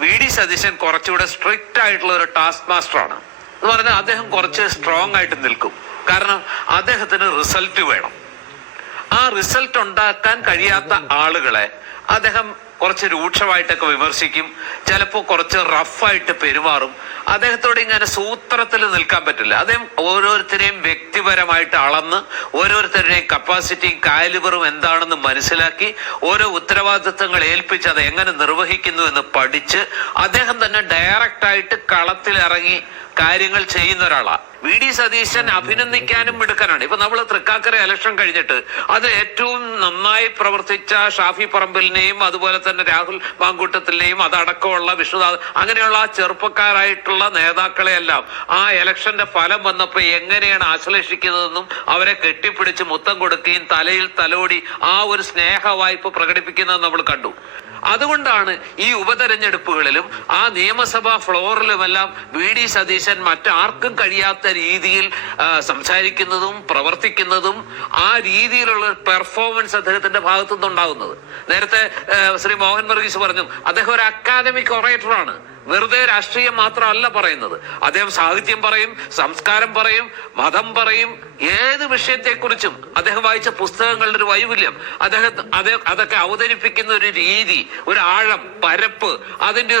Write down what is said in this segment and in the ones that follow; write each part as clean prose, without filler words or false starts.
VD. Satheesan കുറച്ചുകൂടെ strict ആയിട്ടുള്ള ഒരു ടാസ്ക് മാസ്റ്ററാണ് എന്ന് പറഞ്ഞാൽ അദ്ദേഹം കുറച്ച് സ്ട്രോങ് ആയിട്ട് നിൽക്കും. കാരണം അദ്ദേഹത്തിന് റിസൾട്ട് വേണം. ആ റിസൾട്ട് ഉണ്ടാക്കാൻ കഴിയാത്ത ആളുകളെ അദ്ദേഹം കുറച്ച് രൂക്ഷമായിട്ടൊക്കെ വിമർശിക്കും, ചിലപ്പോൾ കുറച്ച് റഫായിട്ട് പെരുമാറും. അദ്ദേഹത്തോട് ഇങ്ങനെ സൂത്രത്തിൽ നിൽക്കാൻ പറ്റില്ല. അദ്ദേഹം ഓരോരുത്തരെയും വ്യക്തിപരമായിട്ട് അളന്ന് ഓരോരുത്തരുടെയും കപ്പാസിറ്റിയും കാലിബറും എന്താണെന്ന് മനസ്സിലാക്കി ഓരോ ഉത്തരവാദിത്വങ്ങൾ ഏൽപ്പിച്ച് അത് എങ്ങനെ നിർവഹിക്കുന്നു എന്ന് പഠിച്ച് അദ്ദേഹം തന്നെ ഡയറക്റ്റായിട്ട് കളത്തിലിറങ്ങി കാര്യങ്ങൾ ചെയ്യുന്ന ഒരാളാണ്. വി.ഡി. സതീശൻ അഭിനന്ദിക്കാനും മിടുക്കനാണ്. ഇപ്പൊ നമ്മൾ തൃക്കാക്കര ഇലക്ഷൻ കഴിഞ്ഞിട്ട് അത് ഏറ്റവും നന്നായി പ്രവർത്തിച്ച ഷാഫി പറമ്പിലിനെയും അതുപോലെ തന്നെ രാഹുൽ മാങ്കൂട്ടത്തിനെയും അതടക്കമുള്ള വിഷ്ണുദാസ് അങ്ങനെയുള്ള ആ ചെറുപ്പക്കാരായിട്ടുള്ള നേതാക്കളെയെല്ലാം ആ ഇലക്ഷന്റെ ഫലം വന്നപ്പോൾ എങ്ങനെയാണ് ആശ്ലേഷിക്കുന്നതെന്നും അവരെ കെട്ടിപ്പിടിച്ച് മുത്തം കൊടുക്കുകയും തലയിൽ തലോടി ആ ഒരു സ്നേഹ വായ്പ പ്രകടിപ്പിക്കുന്നത് നമ്മൾ കണ്ടു. അതുകൊണ്ടാണ് ഈ ഉപതെരഞ്ഞെടുപ്പുകളിലും ആ നിയമസഭാ ഫ്ലോറിലുമെല്ലാം വി.ഡി. സതീശൻ മറ്റാർക്കും കഴിയാത്ത രീതിയിൽ സംസാരിക്കുന്നതും പ്രവർത്തിക്കുന്നതും ആ രീതിയിലുള്ള പെർഫോമൻസ് അദ്ദേഹത്തിന്റെ ഭാഗത്തുനിന്നുണ്ടാകുന്നത്. നേരത്തെ ശ്രീ മോഹൻ വർഗീസ് പറഞ്ഞു, അദ്ദേഹം ഒരു അക്കാദമിക് ഒറേറ്ററാണ്. വെറുതെ രാഷ്ട്രീയം മാത്രമല്ല പറയുന്നത്. അദ്ദേഹം സാഹിത്യം പറയും, സംസ്കാരം പറയും, മതം പറയും, ഏത് വിഷയത്തെക്കുറിച്ചും അദ്ദേഹം വായിച്ച പുസ്തകങ്ങളുടെ ഒരു വൈവിധ്യം, അതൊക്കെ അവതരിപ്പിക്കുന്ന ഒരു രീതി, ഒരു ആഴം, പരപ്പ്, അതിന്റെ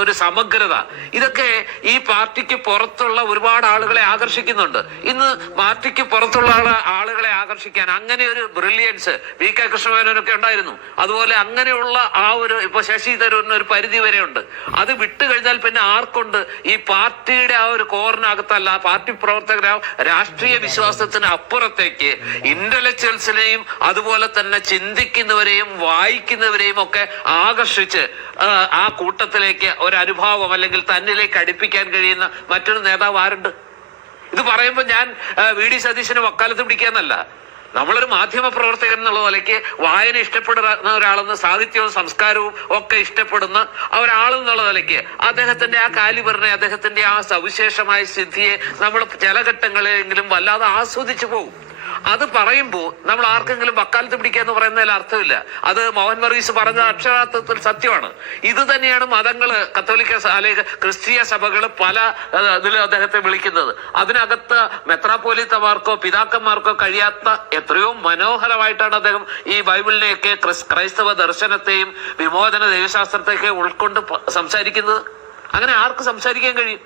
ഒരു സമഗ്രത, ഇതൊക്കെ ഈ പാർട്ടിക്ക് പുറത്തുള്ള ഒരുപാട് ആളുകളെ ആകർഷിക്കുന്നുണ്ട്. ഇന്ന് പാർട്ടിക്ക് പുറത്തുള്ള ആളുകളെ ആകർഷിക്കാൻ അങ്ങനെ ഒരു ബ്രില്യൻസ് വി.കെ. കൃഷ്ണമേനോനൊക്കെ ഉണ്ടായിരുന്നു. അതുപോലെ അങ്ങനെയുള്ള ആ ഒരു ഇപ്പൊ ശശി തരൂരിന് ഒരു പരിധി വരെ ഉണ്ട്. അത് വിട്ടു കഴിഞ്ഞാൽ പിന്നെ ആർക്കുണ്ട്? ഈ പാർട്ടിയുടെ ആ ഒരു കോറിനകത്തല്ല, പാർട്ടി പ്രവർത്തകരെ രാഷ്ട്രീയ വിശ്വാസത്തിന് അപ്പുറത്തേക്ക് ഇന്റലക്ച്വൽസിനെയും അതുപോലെ തന്നെ ചിന്തിക്കുന്നവരെയും വായിക്കുന്നവരെയും ഒക്കെ ആകർഷിച്ച് ആ കൂട്ടത്തിലേക്ക് ഒരു അനുഭാവം അല്ലെങ്കിൽ തന്നിലേക്ക് അടുപ്പിക്കാൻ കഴിയുന്ന മറ്റൊരു നേതാവ് ആരുണ്ട്? ഇത് പറയുമ്പോൾ ഞാൻ വി.ഡി. സതീശന് വക്കാലത്ത് പിടിക്കാന്നല്ല. നമ്മളൊരു മാധ്യമ പ്രവർത്തകൻ എന്നുള്ള നിലയ്ക്ക് വായന ഇഷ്ടപ്പെടുന്ന ഒരാളെന്ന്, സാഹിത്യവും സംസ്കാരവും ഒക്കെ ഇഷ്ടപ്പെടുന്ന ഒരാളെന്നുള്ള നിലയ്ക്ക് അദ്ദേഹത്തിന്റെ ആ കാലിബറിനെ, അദ്ദേഹത്തിന്റെ ആ സവിശേഷമായ സിദ്ധിയെ നമ്മൾ ചില ഘട്ടങ്ങളിലെങ്കിലും വല്ലാതെ ആസ്വദിച്ചു പോകും. അത് പറയുമ്പോൾ നമ്മൾ ആർക്കെങ്കിലും വക്കാലത്ത് പിടിക്കാന്ന് പറയുന്നതിൽ അർത്ഥമില്ല. അത് മോഹൻ വർഗീസ് പറഞ്ഞ അക്ഷരാർത്ഥത്തിൽ സത്യമാണ്. ഇത് തന്നെയാണ് മതങ്ങള്, കത്തോലിക്ക അല്ലെങ്കിൽ ക്രിസ്തീയ സഭകള് പല ഇതിലും അദ്ദേഹത്തെ വിളിക്കുന്നത്. അതിനകത്ത് മെത്രാപ്പോലീത്തമാർക്കോ പിതാക്കന്മാർക്കോ കഴിയാത്ത എത്രയോ മനോഹരമായിട്ടാണ് അദ്ദേഹം ഈ ബൈബിളിനെയൊക്കെ ക്രൈസ്തവ ദർശനത്തെയും വിമോചന ദൈവശാസ്ത്രത്തെയൊക്കെ ഉൾക്കൊണ്ട് സംസാരിക്കുന്നത്. അങ്ങനെ ആർക്ക് സംസാരിക്കാൻ കഴിയും?